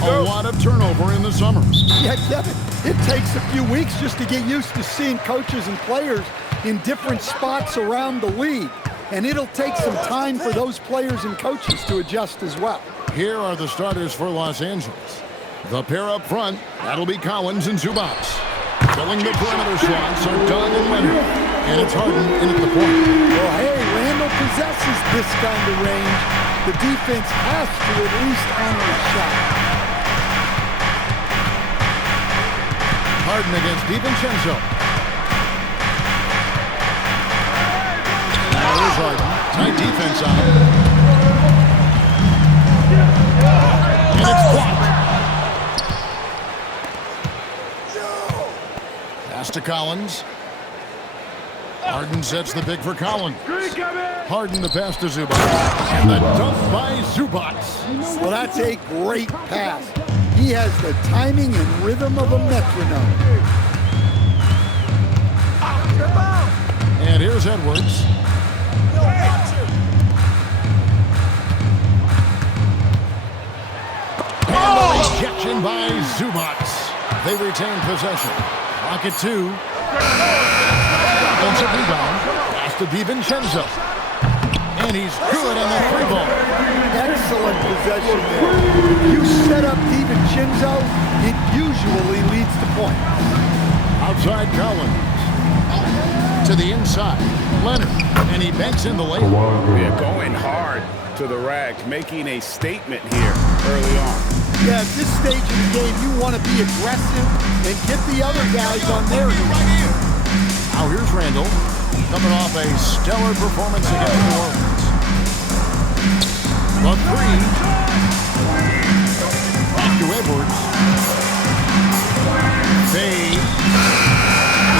A lot of turnover in the summer. Yeah, Kevin, it takes a few weeks just to get used to seeing coaches and players in different spots around the league. And it'll take some time for those players and coaches to adjust as well. Here are the starters for Los Angeles. The pair up front, that'll be Collins and Zubac. Filling the perimeter slots are Dunn and Leonard. And it's Harden in at the point. Well, hey, Randall possesses this kind of range. The defense has to at least honor a shot. Harden against DiVincenzo. Now here's Harden. Tight defense on him. And it's blocked. Pass to Collins. Harden sets the pick for Collins. Harden the pass to Zubac. And the dunk by Zubac. Well, that's a great pass. He has the timing and rhythm of a metronome. And here's Edwards. And the rejection by Zubac. They retain possession. Rocket 2. Offensive rebound. Pass to DiVincenzo. And he's good on the free ball. Excellent possession there. You set up DiVincenzo, it usually leads to points. Outside Collins. To the inside. Leonard. And he banks in the layup. Yeah, going hard to the rack, making a statement here early on. Yeah, at this stage of the game, you want to be aggressive and get the other guys on their heels. Now here's Randall, coming off a stellar performance against New Orleans. The three. Back to Edwards. Fade.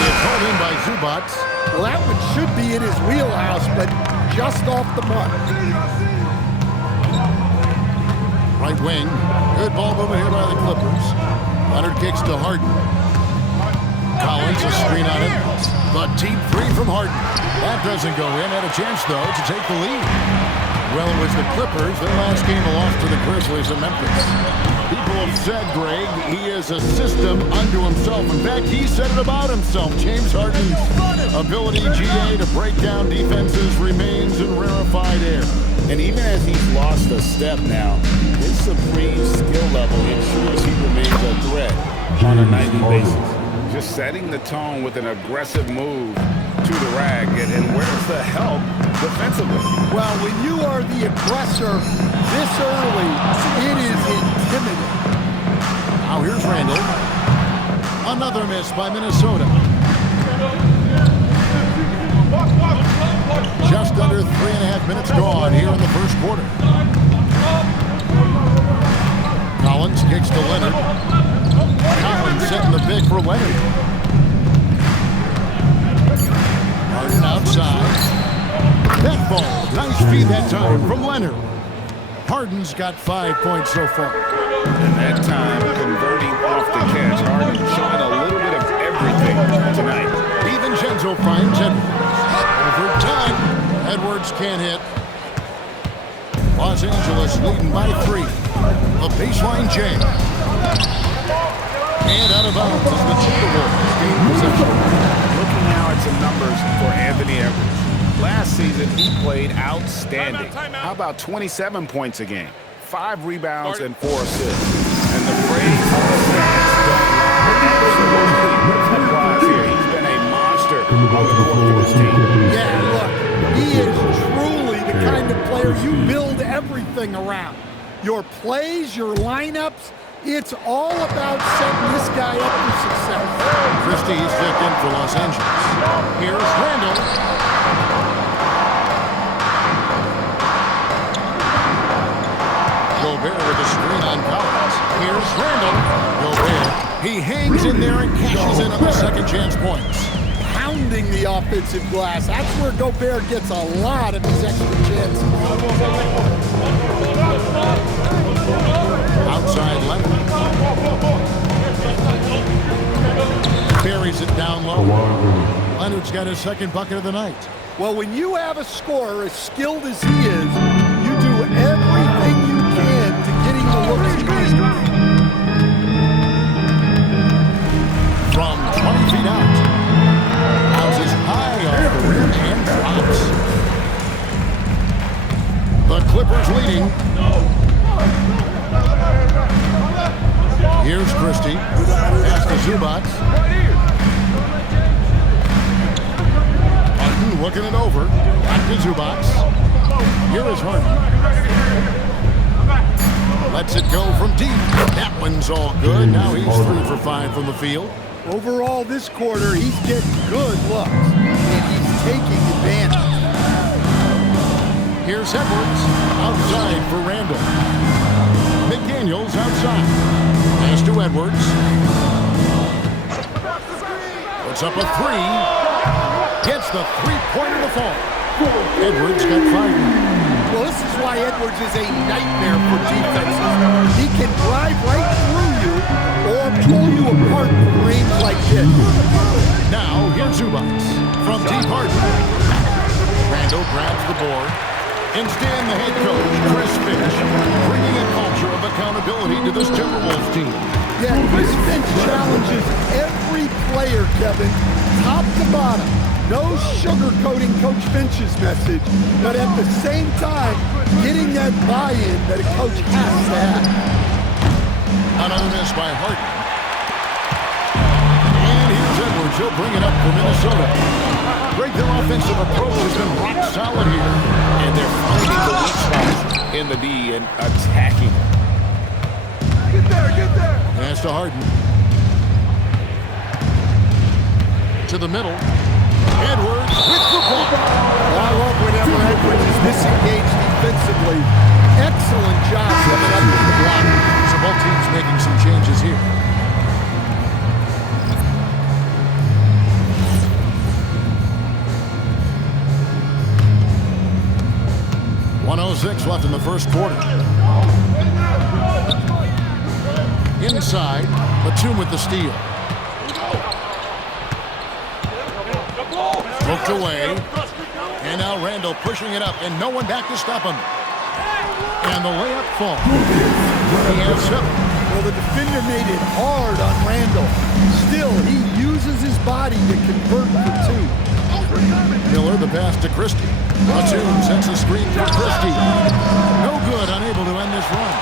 It's held in by Zubac. Well, that one should be in his wheelhouse, but just off the mark. Right wing. Good ball movement here by the Clippers. Leonard kicks to Harden. Collins, a screen on him. The deep three from Harden. That doesn't go in. Had a chance, though, to take the lead. Well, it was the Clippers. Their last game lost to the Grizzlies in Memphis. People have said, Greg, he is a system unto himself. In fact, he said it about himself. James Harden's ability, GA, to break down defenses remains in rarefied air. And even as he's lost a step now, his supreme skill level ensures he remains a threat on a nightly basis. Just setting the tone with an aggressive move to the rack. And where's the help defensively? Well, when you are the aggressor this early, it is intimidating. Now here's Randall. Another miss by Minnesota. Just under 3.5 minutes gone here in the first quarter. Collins kicks to Leonard. Collins setting the pick for Leonard. Harden outside. That ball, nice feed that time from Leonard. Harden's got 5 points so far. And that time converting off the catch. Harden showing a little bit of everything tonight. DiVincenzo finds Edwards. Over time, Edwards can't hit. Los Angeles leading by 3. A baseline jam. And out of bounds as the Timberwolves gain possession. Looking now at some numbers for Anthony Edwards. Last season, he played outstanding. How about 27 points a game, 5 rebounds, and 4 assists? And the phrase absolutely applies here. He's been a monster on the court for his team. Yeah, look, he is truly the kind of player you build everything around. Your plays, your lineups, it's all about setting this guy up for success. Christie's checked in for Los Angeles. Here's Randall. Gobert with a screen on Collins. Here's Randall. Gobert. He hangs in there and cashes in on the second chance points. Pounding the offensive glass. That's where Gobert gets a lot of his extra chances. Outside Leonard. Buries it down low. Leonard's got his second bucket of the night. Well, when you have a scorer as skilled as he is, you do everything you can to getting the looks he needs. Zubats. Harden working it over. Back to Zubats. Here is Harden. Lets it go from deep. That one's all good. Now he's 3 for 5 from the field. Overall, this quarter, he's getting good looks, and he's taking advantage. Here's Edwards. Outside for Randall. McDaniels outside. Pass to Edwards. Puts up a 3. Gets the 3-pointer to fall. Edwards got 5. Well, this is why Edwards is a nightmare for defenses. He can drive right through you or pull you apart from range like this. Now, here's Zubats from deep Harden. Randall grabs the board. Instead, the head coach, Chris Finch, bringing a culture of accountability to this Timberwolves team. Yeah, Chris Finch challenges every player, Kevin, top to bottom. No sugarcoating Coach Finch's message, but at the same time, getting that buy-in that a coach has to have. Another miss by Harden. And here's Edwards. He'll bring it up for Minnesota. Great, their offensive approach has been rock solid here. And they're finding the weak spots in the D and attacking. Get there, get there. Pass to Harden. To the middle. Edwards with the ball. Well, I love whenever Edwards is disengaged defensively. Excellent job coming up with the block. So both teams making some changes here. .106 left in the first quarter. Inside, Batum with the steal. Poked away. And now Randall pushing it up, and no one back to stop him. And the layup falls. He has 7. Well, the defender made it hard on Randall. Still, he uses his body to convert for 2. Miller, the pass to Christie. Batum sets a screen for Christie. No good, unable to end this run.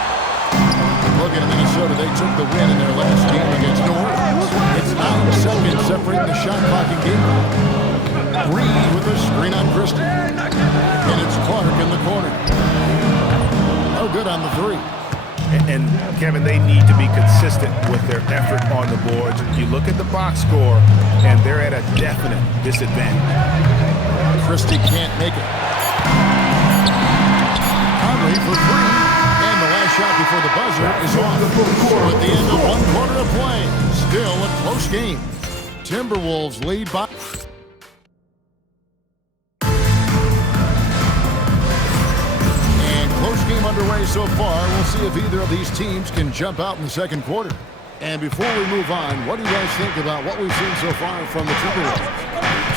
Looking at Minnesota, they took the win in their last game against New Orleans. It's 9 seconds separating the shot clock and game. Reed with a screen on Christie. And it's Clark in the corner. No good on the 3. And Kevin, they need to be consistent with their effort on the boards. You look at the box score, and they're at a definite disadvantage. Christie can't make it. Conley for 3. And the last shot before the buzzer is off. So at the end of 1 quarter of play, still a close game. Timberwolves lead by... Game underway so far. We'll see if either of these teams can jump out in the second quarter. And before we move on, what do you guys think about what we've seen so far from the Timberwolves?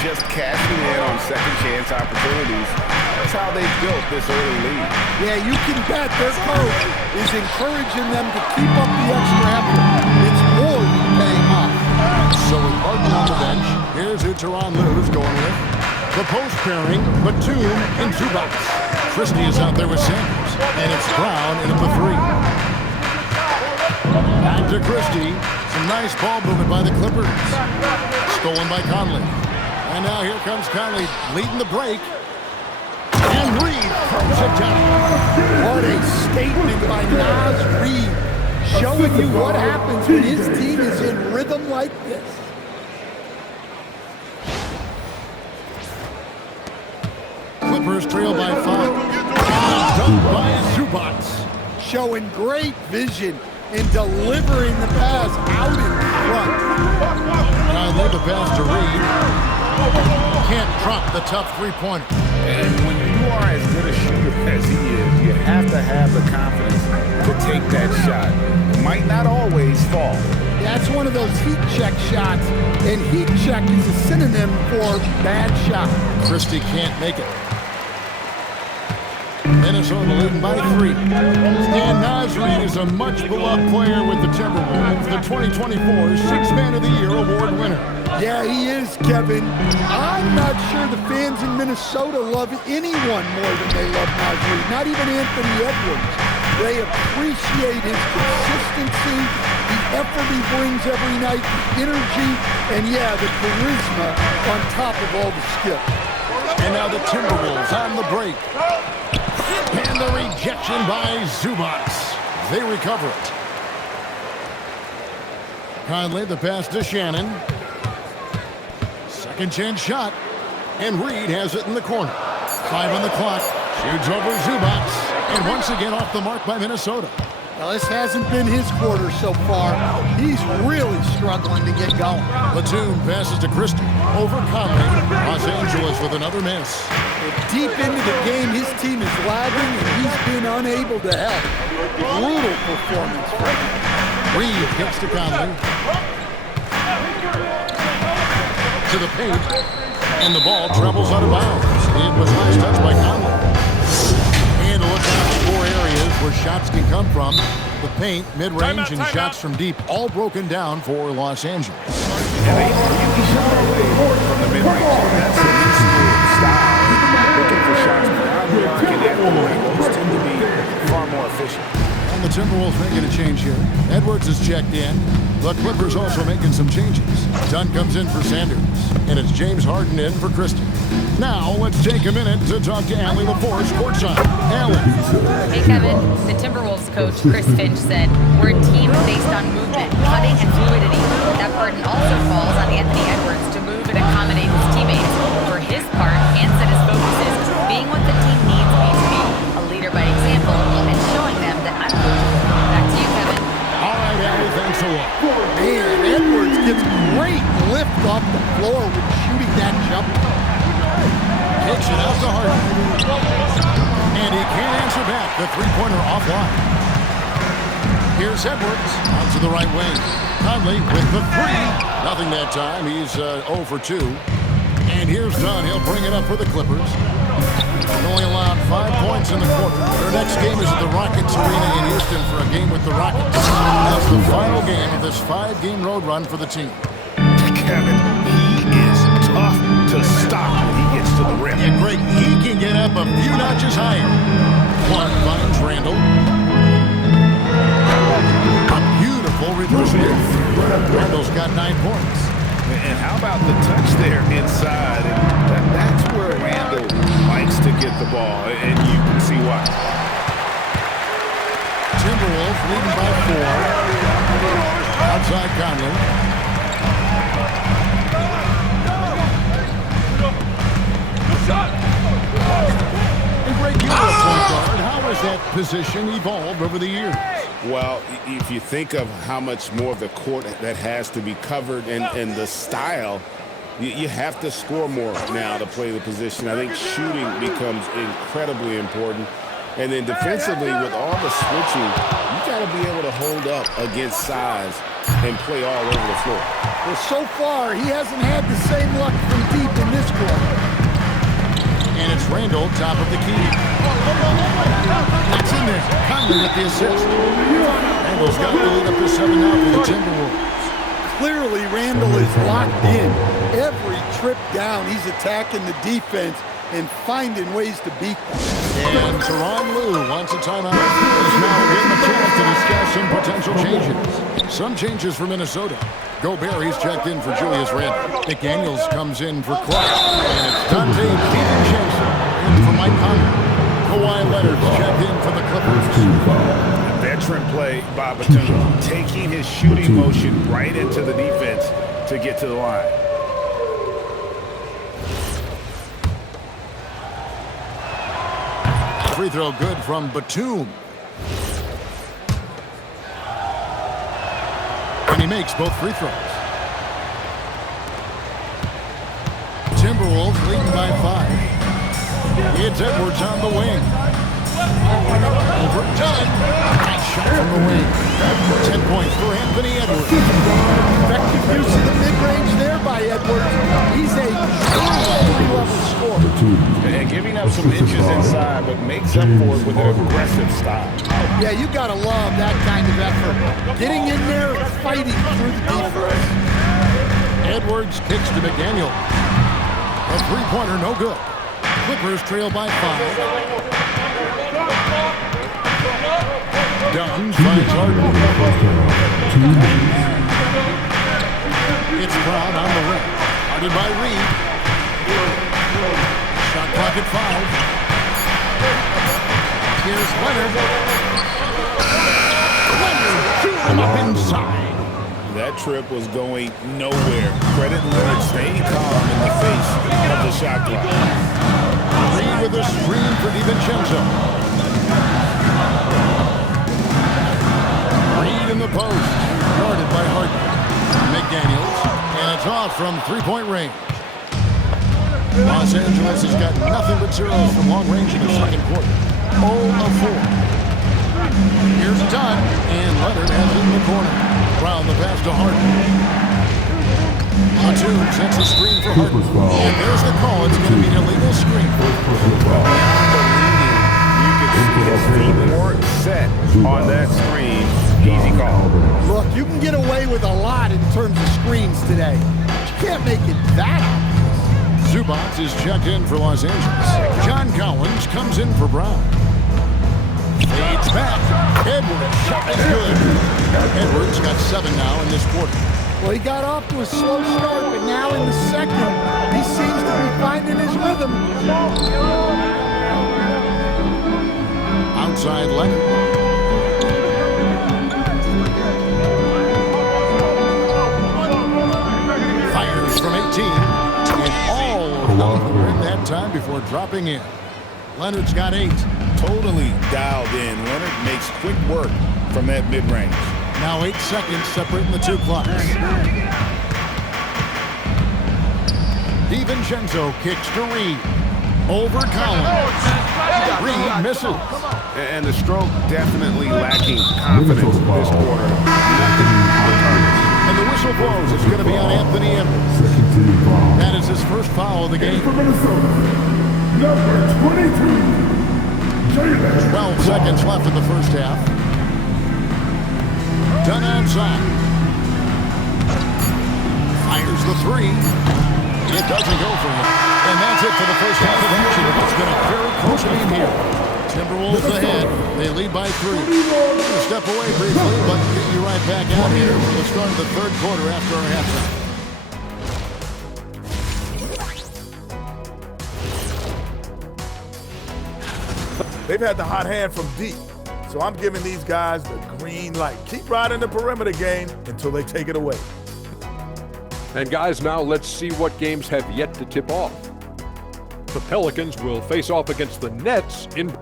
Just cashing in on second chance opportunities. That's how they built this early lead. Yeah, you can bet their coach is encouraging them to keep up the extra effort. It's more than paying off. So with Harden on the bench, here's who Tyronn Lue's going with. The post pairing, Batum and Zubats. Christie is out there with Sanders, and it's Brown in at the 3. Back to Christie. Some nice ball movement by the Clippers. Stolen by Conley. And now here comes Conley leading the break. And Reed throws it down. What a statement by Naz Reid, showing you what happens when his team is in rhythm like this. Clippers trail by 5. Dunked by Zubats. Showing great vision and delivering the pass out in front. Conley the pass to Reed. Can't drop the tough 3-pointer. And when you are as good a shooter as he is, you have to have the confidence to take that shot. It might not always fall. That's one of those heat check shots, and heat check is a synonym for bad shot. Christie can't make it. Minnesota leading by 3. And Naz Reid is a much beloved player with the Timberwolves, the 2024 Sixth Man of the Year award winner. Yeah, he is, Kevin. I'm not sure the fans in Minnesota love anyone more than they love Naz Reid, not even Anthony Edwards. They appreciate his consistency, the effort he brings every night, the energy, and yeah, the charisma on top of all the skill. And now the Timberwolves on the break. And the rejection by Zubats. They recover it. Conley, the pass to Shannon. Second chance shot. And Reed has it in the corner. 5 on the clock. Shoots over Zubats. And once again off the mark by Minnesota. Now, this hasn't been his quarter so far. He's really struggling to get going. Batum passes to Christie. Over Conley. Los Angeles with another miss. Deep into the game, his team is lagging, and he's been unable to help. Brutal performance for him. Reed kicks to Conley. To the paint. And the ball travels out of bounds. It was last touched by Conley. And look out for 4 areas where shots can come from. The paint, mid-range, and shots from deep, all broken down for Los Angeles. And they really shy away from the mid-range. That's a new style. Looking for shots beyond the arc and at the line. Those tend to be far more efficient. And the Timberwolves making a change here. Edwards is checked in. The Clippers also making some changes. Dunn comes in for Sanders. And it's James Harden in for Christie. Now, let's take a minute to talk to Allie LaForce courtside. Allie. Hey, Kevin. The Timberwolves coach, Chris Finch, said, "We're a team based on movement, cutting, and fluidity. That burden also falls on Anthony Edwards to move and accommodate his teammates. For his part, Ant said his focus is being what the team needs me to be, a leader by example, and showing them that I'm coachable." Back to you, Kevin. All right, Allie, thanks a lot. Man, Edwards gets great lift off the floor with shooting that jumper. Kicks it out to Harden. And he can't answer back. The three-pointer offline. Here's Edwards out to the right wing. Conley with the 3. Nothing that time. He's 0 for 2. And here's Dunn. He'll bring it up for the Clippers. Only allowed 5 points in the quarter. Their next game is at the Rockets Arena in Houston for a game with the Rockets. That's the final game of this 5-game road run for the team. Kevin, he is tough to stop when he gets to the rim. And Greg, he can get up a few notches higher. Clark finds Randall. A beautiful reverse move. Randall's got 9 points. And how about the touch there inside? And that's where Randall likes to get the ball, and you can see why. Timberwolves leading by 4. Outside Conley. And Greg, you're a point guard. How has that position evolved over the years? Well, if you think of how much more of the court that has to be covered and the style, you have to score more now to play the position. I think shooting becomes incredibly important. And then defensively, with all the switching, you got to be able to hold up against size and play all over the floor. Well, so far, he hasn't had the same luck from deep in this quarter. And it's Randall, top of the key. It's in there. Conley with the assist. Randall's got to lead up to 7 now for the Timberwolves. Clearly, Randall is locked in. Every trip down, he's attacking the defense and finding ways to beat them. And Tyronn Lue wants a timeout. He's now getting a chance to discuss some potential changes. Some changes for Minnesota. Gobert, he's checked in for Julius Randle. McDaniels comes in for Clark. And it's Dante DiVincenzo in for Mike Conley. Kawhi Leonard's checked in for the Clippers. Veteran play by Batum, taking his shooting motion right into the defense to get to the line. Free throw good from Batum. And he makes both free throws. Timberwolves leading by 5. It's Edwards on the wing. Over Dunn. Nice shot from the wing. 10 points for Anthony Edwards. Effective use of the mid-range there by Edwards. He's a three-level scorer. And giving up some inches inside, but makes up for it with an aggressive style. Yeah, you got to love that kind of effort. Getting in there and fighting through the defense. Edwards kicks to McDaniel. A three-pointer, no good. Clippers trail by 5. Dunn finds Harden. It's Brown on the rim. Guarded by Reed. Shot clock at 5. Here's Leonard. Leonard shooting him up inside. That trip was going nowhere. Credit Leonard staying calm in the face of the shot clock. Reed with a screen for DiVincenzo. Reed in the post. Guarded by Harden. McDaniels. And it's off from three-point range. Los Angeles has got nothing but zeros from long range in the second quarter. 0 of 4. Here's Dunn, and Leonard has it in the corner. Brown the pass to Harden. Batum sets a screen for Harden. And there's the call. It's going to be an illegal screen. You can see his feet weren't set on that screen. Easy call. Look, you can get away with a lot in terms of screens today. But you can't make it that obvious. Zubac is checked in for Los Angeles. John Collins comes in for Brown. Fades back. Edwards shot is good. Edwards got 7 now in this quarter. Well, he got off to a slow start, but now in the second, he seems to be finding his rhythm. Outside Leonard. Fires from 18. And all around the rim that time before dropping in. Leonard's got 8. Totally dialed in. Leonard makes quick work from that mid-range. Now 8 seconds separating the two clocks. DiVincenzo kicks to Reed. Over Collins. Reed misses. And the stroke definitely lacking confidence this quarter. And the whistle blows. It's going to be on Anthony Edwards. That is his first foul of the game. Number 22. 12 seconds left in the first half. Dunn outside. Fires the 3. It doesn't go for him. And that's it for the first half of action. It's been a very close game here. Timberwolves ahead. They lead by 3. We'll step away briefly, but get you right back out here. We'll start the third quarter after our halftime. They've had the hot hand from deep, so I'm giving these guys the green light. Keep riding the perimeter game until they take it away. And guys, now let's see what games have yet to tip off. The Pelicans will face off against the Nets in...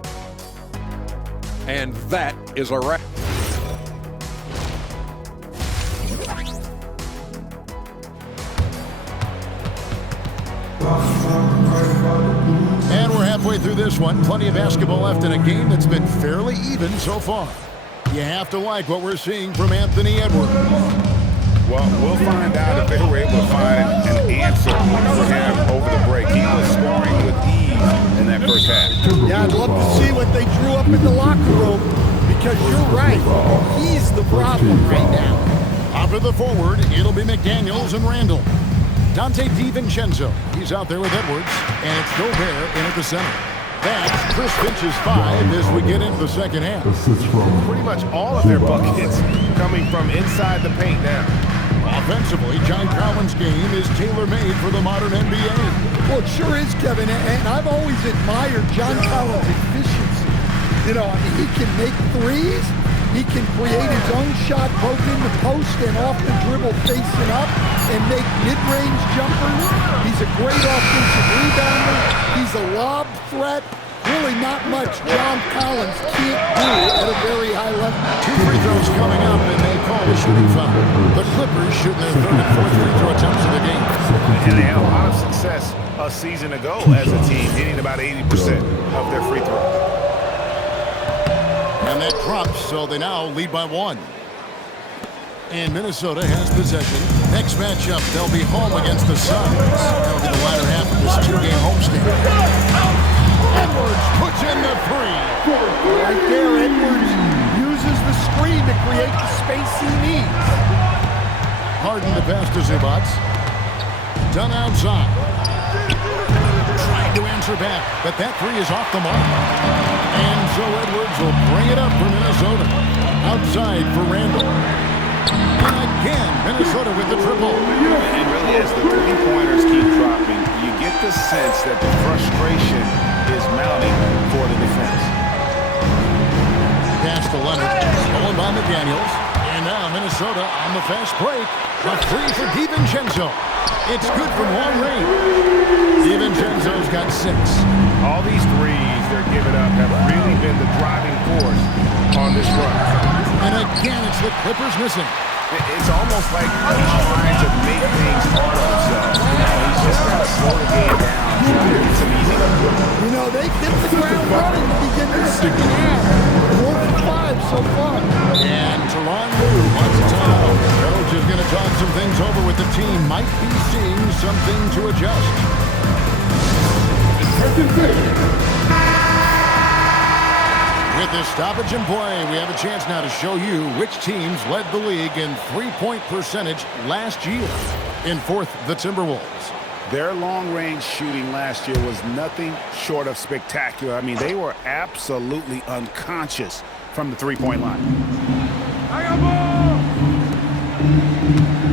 And that is a wrap. And we're halfway through this one. Plenty of basketball left in a game that's been fairly even so far. You have to like what we're seeing from Anthony Edwards. Well, we'll find out if they were able to find an answer for him over the break. He was scoring with ease in that first half. Yeah, I'd love to see what they drew up in the locker room, because you're right. He's the problem right now. After the forward, it'll be McDaniels and Randall. Dante DiVincenzo, he's out there with Edwards, and it's Gobert in at the center. That's Chris Finch's 5 as we get into the second half. Pretty much all of their buckets coming from inside the paint now. Offensively, John Collins' game is tailor-made for the modern NBA. Well, it sure is, Kevin, and I've always admired John Collins' efficiency. You know, I mean, he can make threes. He can create his own shot both in the post and off the dribble facing up and make mid-range jumpers. He's a great offensive rebounder. He's a lob threat. Really not much John Collins can't do at a very high level. 2 free throws coming up, and they call the shooting foul. The Clippers shooting their third and fourth free throw attempts of the game. And they had a lot of success a season ago as a team, hitting about 80% of their free throws. And that drops, so they now lead by 1. And Minnesota has possession. Next matchup, they'll be home against the Suns. That'll be the latter half of this 2-game homestand. Edwards puts in the 3. Right there, Edwards uses the screen to create the space he needs. Harden the pass to Zubac. Dunn outside. Trying to answer back, but that 3 is off the mark. And so Edwards will bring it up for Minnesota. outside for Randall. And again, Minnesota with the triple. And really, as the three-pointers keep dropping, you get the sense that the frustration is mounting for the defense. Pass to Leonard, stolen by McDaniels. And now Minnesota on the fast break. A three for DiVincenzo. It's good from long range. DiVincenzo's got 6. All these threes they're giving up have really been the driving force on this run. And again, it's the Clippers missing. It's almost like he's trying to make things hard on himself. He's just got to slow the game down, try to get some easy. You know, they've hit the ground running to begin the second half. 4 for 5 so far. And Teron Lue wants a timeout. Coach is going to talk some things over with the team. Might be seeing something to adjust. With this stoppage in play, we have a chance now to show you which teams led the league in three-point percentage last year. In fourth, the Timberwolves. Their long-range shooting last year was nothing short of spectacular. I mean, they were absolutely unconscious from the three-point line.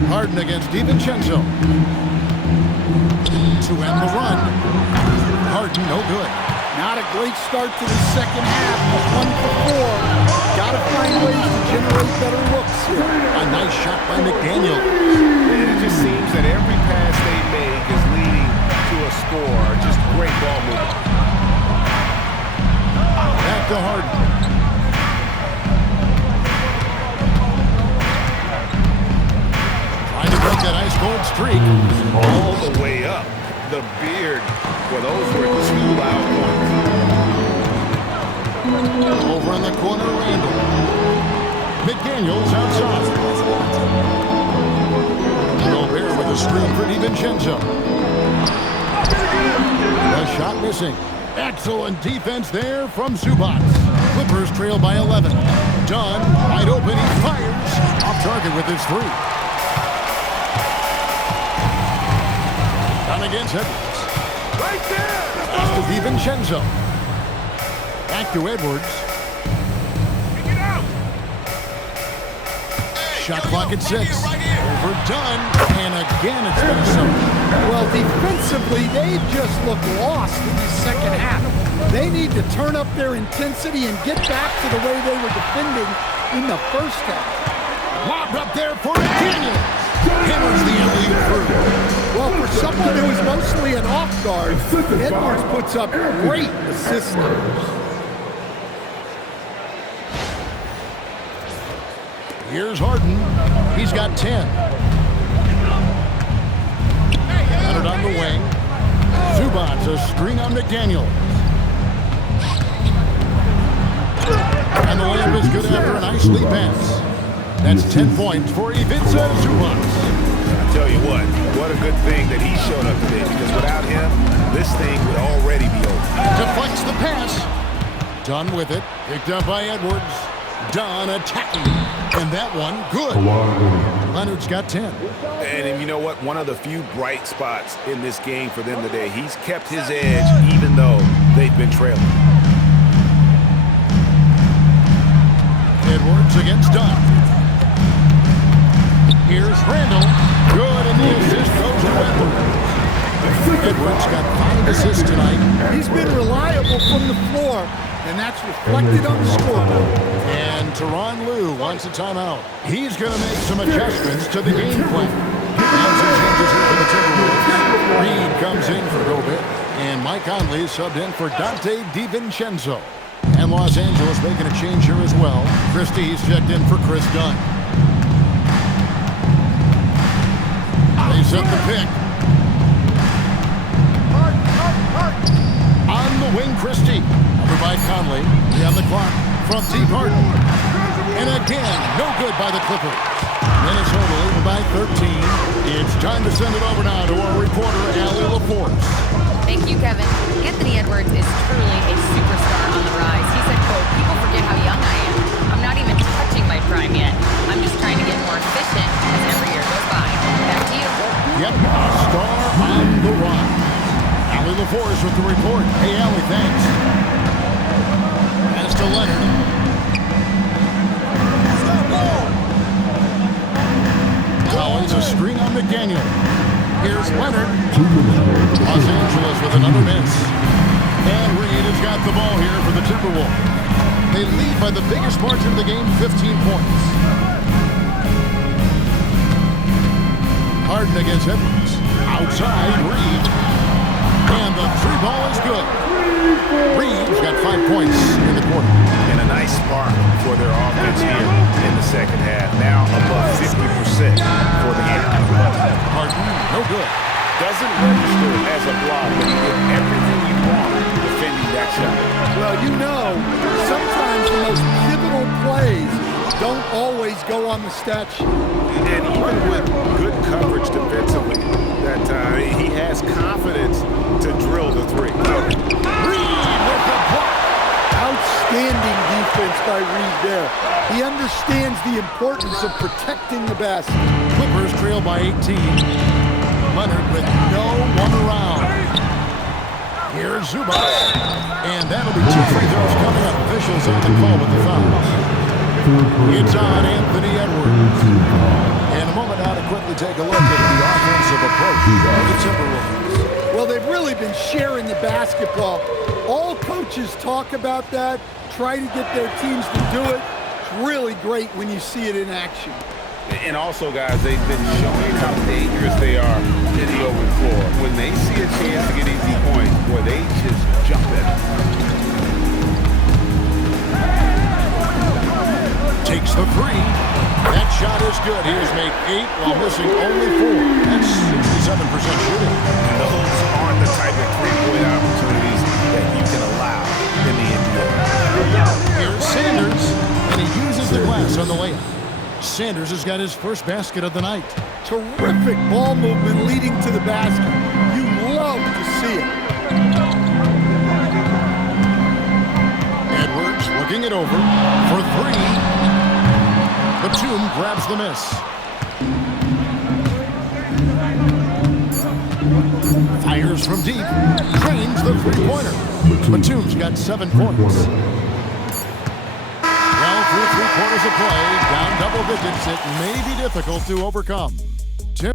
Harden against DiVincenzo. To end the run. Harden, no good. Not a great start to the second half, but 1 for 4. Got to find ways to generate better looks here. A nice shot by McDaniel. And it just seems that every pass they make is leading to a score. Just great ball movement. Back to Harden. Trying to break that ice-cold streak. All the way up. The beard. Well, those were 2 loud ones. Over in the corner, Randall. McDaniels outside. Gobert with a screen for DiVincenzo. The shot missing. Excellent defense there from Zubac. Clippers trail by 11. Dunn, wide open, he fires. Off target with his 3. Dunn against Edwards. Right there! Pass to DiVincenzo. Back to Edwards. Shot clock at 6. Over Dunn. And again, it's Minnesota. Well, defensively, they just look lost in the second half. They need to turn up their intensity and get back to the way they were defending in the first half. Lobbed up there for McDaniels. Hammers the alley-oop through. Well, for someone who is mostly an off guard, Edwards puts up great assist numbers. Here's Harden. He's got 10. Leonard on the wing. Zubac, a screen on McDaniel. And the layup is good after a nice lead pass. That's 10 points for Ivica Zubac. I tell you what a good thing that he showed up today, because without him, this thing would already be over. Deflects the pass. Dunn with it. Picked up by Edwards. Dunn attacking. And that one, good. Leonard's got 10. And you know what? One of the few bright spots in this game for them today. He's kept his edge even though they've been trailing. Edwards against Dunn. Here's Randall. Good, and the assist goes to Edwards. Edwards got 5 assists tonight. He's been reliable from the floor, and that's reflected on the scoreboard. And Teron Lue wants a timeout. He's going to make some adjustments to the game plan. And some changes here for the Timberwolves. Reed comes in for Gobert, and Mike Conley subbed in for Dante DiVincenzo. And Los Angeles making a change here as well. Christie's checked in for Chris Dunn. They set the pick. On the wing, Christie. Over by Conley. On the clock from deep Harden. And again, no good by the Clippers. Minnesota leading by 13. It's time to send it over now to our reporter, Allie LaForce. Thank you, Kevin. Anthony Edwards is truly a superstar on the rise. He said, quote, "People forget how young I am. I'm not even touching my prime yet. I'm just trying to get more efficient as every year goes by." Back to you. Yep, star on the run. Allie LaForce with the report. Hey, Allie, thanks. Pass to Leonard. Daniel. Here's Leonard. Los Angeles with another miss. And Reed has got the ball here for the Timberwolves. They lead by the biggest margin of the game, 15 points. Harden against Edwards. Outside, Reed. And the three ball is good. Reed's got 5 points in the quarter. And a nice spark for their offense here in the second half. Now above 50% for the game. Harden, no good. Doesn't register as a block, but he did everything you want defending that shot. Well, you know, sometimes the most pivotal plays don't always go on the stat sheet. And even with good coverage defensively, that he has confidence to drill the three. Reed with the block. Outstanding defense by Reed there. He understands the importance of protecting the basket. Clippers trail by 18. Leonard with no one around. Here's Zubac. And that'll be 2 free throws coming up. Officials on the call with the fouls. It's on Anthony Edwards. In a moment now to quickly take a look at the offensive approach of the Timberwolves. Well, they've really been sharing the basketball. All coaches talk about that, try to get their teams to do it. It's really great when you see it in action. And also, guys, they've been showing how dangerous they are in the open floor. When they see a chance to get easy points, boy, they just jump at it. Takes the three. That shot is good. He has made 8 while missing only 4. That's 67% shooting. And those aren't the type of three-point opportunities that you can allow in the NBA. Here's Sanders, and he uses the glass on the layup. Sanders has got his first basket of the night. Terrific ball movement leading to the basket. You love to see it. Edwards looking it over for 3. Batum grabs the miss. Fires from deep. Drains the three-pointer. Batum's got 7 points. Well, through 3 quarters of play, down double digits, it may be difficult to overcome. Here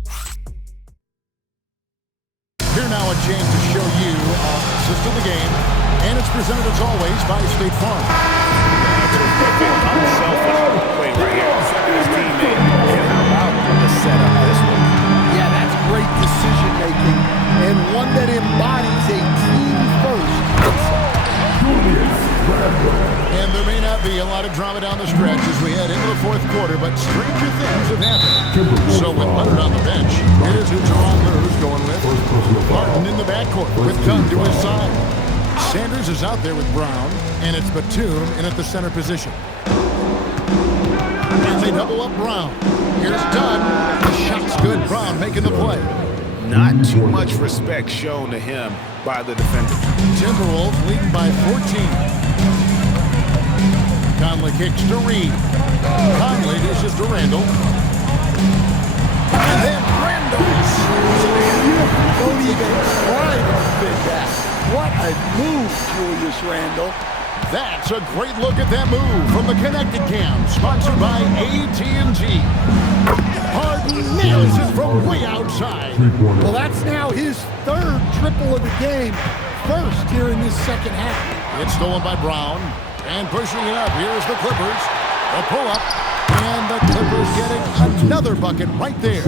now a chance to show you assist of the game, and it's presented as always by State Farm. Unselfish play right here. His teammate. And how about the setup this one? Yeah, that's great decision making and one that embodies a team first. And there may not be a lot of drama down the stretch as we head into the 4th quarter, but stranger things have happened. So with Leonard on the bench, here's who Teron Lue's going with. Harden in the backcourt with Dunn to his side. Sanders is out there with Brown, and it's Batum in at the center position. And they double up Brown. Here's Dunn. The shot's good. Brown making the play. Not too much respect shown to him by the defender. Timberwolves leading by 14. Conley kicks to Reed. Conley dishes to Randall. And then Randall. Don't even try to fit that. What a move, Julius Randle. That's a great look at that move from the Connected Cam, sponsored by AT&T. Harden nails it from way outside. Well, that's now his 3rd triple of the game, first here in this second half. It's stolen by Brown, and pushing it up. Here's the Clippers. The pull-up, and the Clippers getting another bucket right there.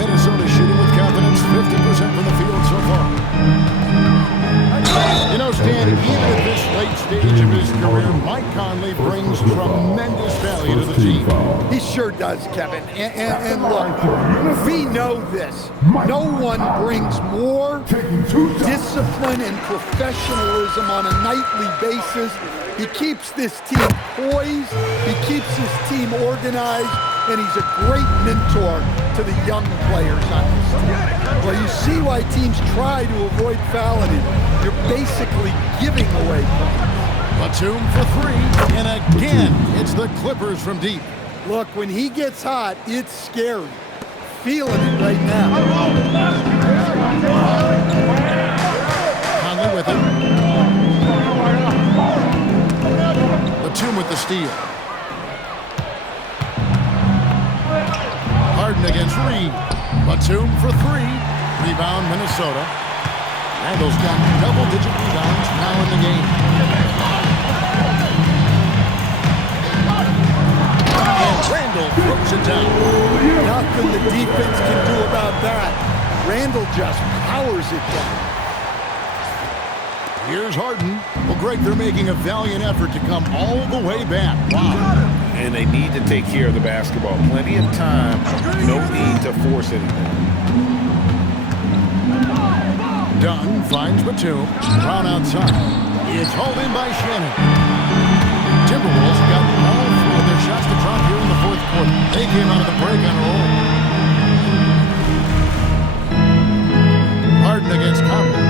Minnesota shooting with confidence, 50% from the field so far. You know, Stan, even at this late stage of his career, Mike Conley brings tremendous value to the team. He sure does, Kevin. And look, we know this. No one brings more discipline and professionalism on a nightly basis. He keeps this team poised, he keeps his team organized, and he's a great mentor to the young players on this team. Well, you see why teams try to avoid fouling him. You're basically giving away points. Batum for 3, and again, it's the Clippers from deep. Look, when he gets hot, it's scary. Feeling it right now. Conley with it. Batum with the steal. Harden Harden against Reed. Batum for three. Rebound, Minnesota. Randall's got double-digit rebounds now in the game. And Randall throws it down. Nothing the defense can do about that. Randall just powers it down. Here's Harden. Well, Greg, they're making a valiant effort to come all the way back. Wow. And they need to take care of the basketball. Plenty of time. No need to force anything. Dunn finds Batum. Brown outside. It's hauled in by Shannon. Timberwolves got all three of their shots to drop here in the fourth quarter. They came out of the break on a roll. Harden against Conley.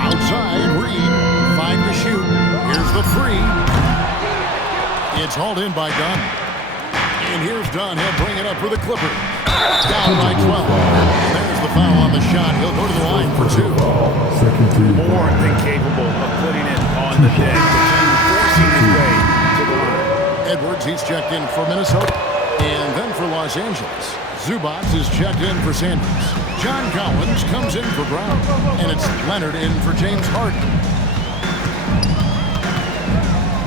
Outside, Reed. 5 to shoot. Here's the three. It's hauled in by Dunn. And here's Dunn. He'll bring it up for the Clippers. Down by 12. There's the foul on the shot. He'll go to the line for two. More than capable of putting it on the deck. Forcing his way to the line. Edwards, he's checked in for Minnesota. And then for Los Angeles. Zubac is checked in for Sanders. John Collins comes in for Brown. And it's Leonard in for James Harden.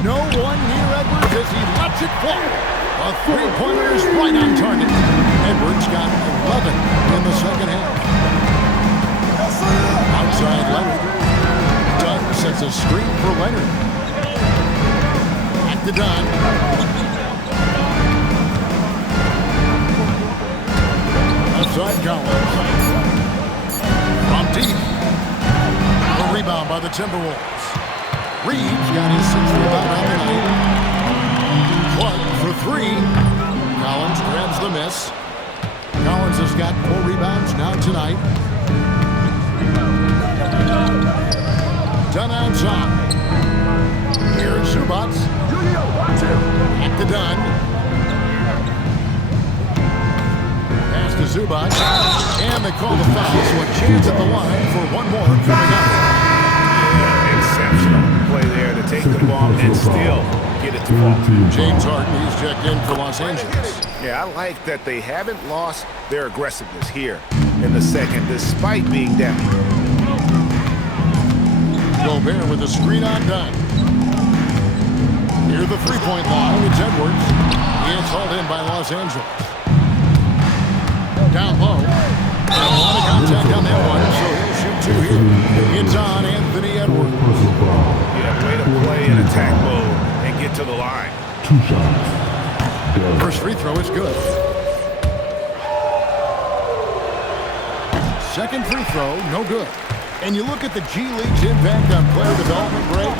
No one near Edwards as he lets it fall. A three-pointer is right on target. Edwards got 11 in the second half. Outside Leonard. Dunn sets a screen for Leonard. Back to Dunn. Outside Collins. From deep. A rebound by the Timberwolves. Reed's got his 6th rebound on the night. Clark for three. Collins grabs the miss. Collins has got 4 rebounds now tonight. Dunn outside. Here's Zubac. Back to Dunn. Pass to Zubac. And they call the foul, so a chance at the line for one more coming up. Exceptional play there to take the ball and still get it to fall. James Harden, he's checked in for Los Angeles. Yeah, I like that they haven't lost their aggressiveness here in the second, despite being down. Gobert with a screen on Dunn. Near the three-point line, it's Edwards. It's hauled in by Los Angeles. Down low. A lot of contact on that one, so he'll shoot 2 here. It's on Anthony Edwards. Yeah, way to play in attack mode and get to the line. 2 shots. First free throw is good. Second free throw, no good. And you look at the G League's impact on player development, Greg,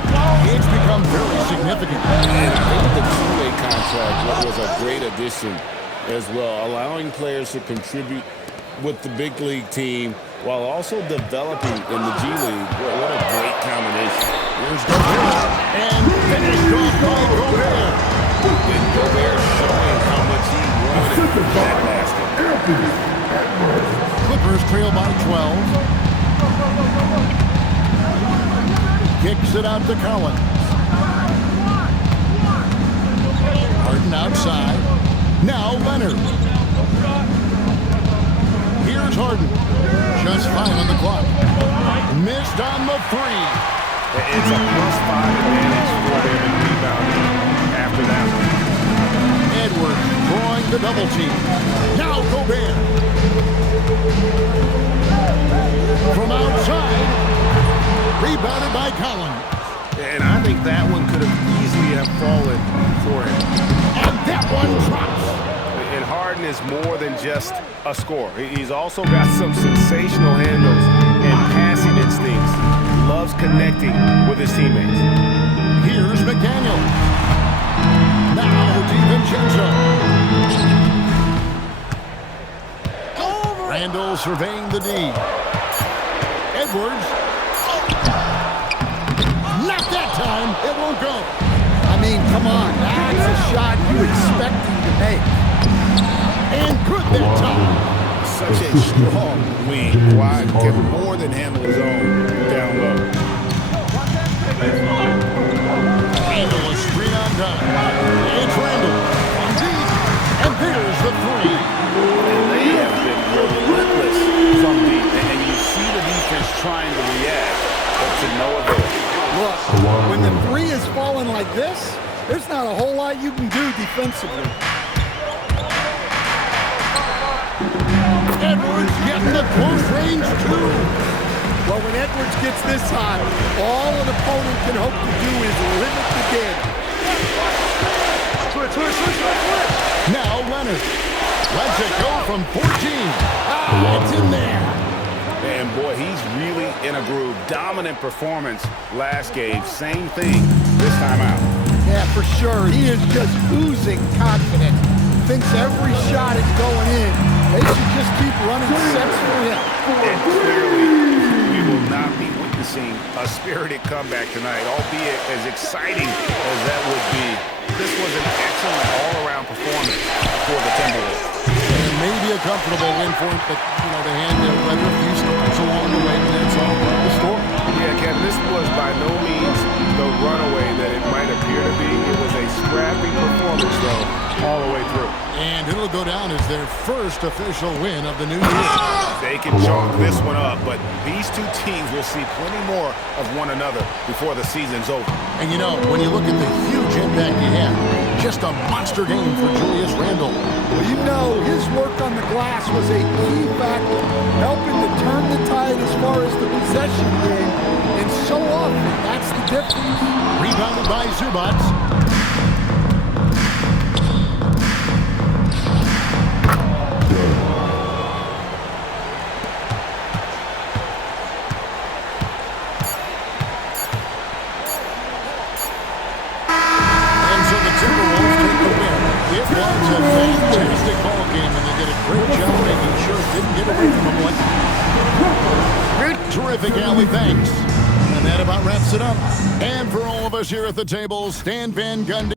it's become very significant. And I think the two-way contract was a great addition as well, allowing players to contribute with the big league team while also developing in the G League. What a great combination. Here's Gobert. And finished off by Gobert. And Gobert showing how much he wanted that basket. Clippers trail by 12. Kicks it out to Collins. Harden outside. Now Leonard. Here's Harden. Just 5 on the clock. Missed on the 3. It's a +5 advantage for them in rebounding after that one. Edwards drawing the double team. Now Gobert. From outside. Rebounded by Collins. And I think that one could have easily have fallen for him. And that one drops. And Harden is more than just a scorer. He's also got some sensational handles and passing instincts. Loves connecting with his teammates. Here's McDaniel. Now DiVincenzo. Randall surveying the D. Edwards. Not that time. It won't go. I mean, come on. That's a shot you expect him to make. And good that time. Such a strong wing. Kawhi can more than handle his own down low. Randall is screen on Dunn. It's Randall. On deep. And there's there's not a whole lot you can do defensively. Edwards getting the close range, too. Well, when Edwards gets this hot, all an opponent can hope to do is limit the game. Now Leonard lets it go from 14. It's in there. And boy, he's really in a groove. Dominant performance last game. Same thing this time out. Yeah, for sure. He is just oozing confidence. Thinks every shot is going in. They should just keep running sets for him. And clearly, we will not be witnessing a spirited comeback tonight, albeit as exciting as that would be. This was an excellent all-around performance for the Timberwolves. And maybe a comfortable win for him, but, they had their weather a few stops along the way, and that's all part of the story. Yeah, Kevin, this was by no means the runaway that it might appear to be. It was a scrappy performance, though, all the way through. And it'll go down as their first official win of the new year. They can chalk this one up, but these two teams will see plenty more of one another before the season's over. And when you look at the huge impact he had, just a monster game for Julius Randle. Well, his work on the glass was a key factor, helping to turn the tide as far as the possession game. And so often, that's the difference. Rebounded by Zubac. It was a fantastic ball game, and they did a great job making sure it didn't get away from them. Terrific, Allie. Thanks. And that about wraps it up. And for all of us here at the table, Stan Van Gundy.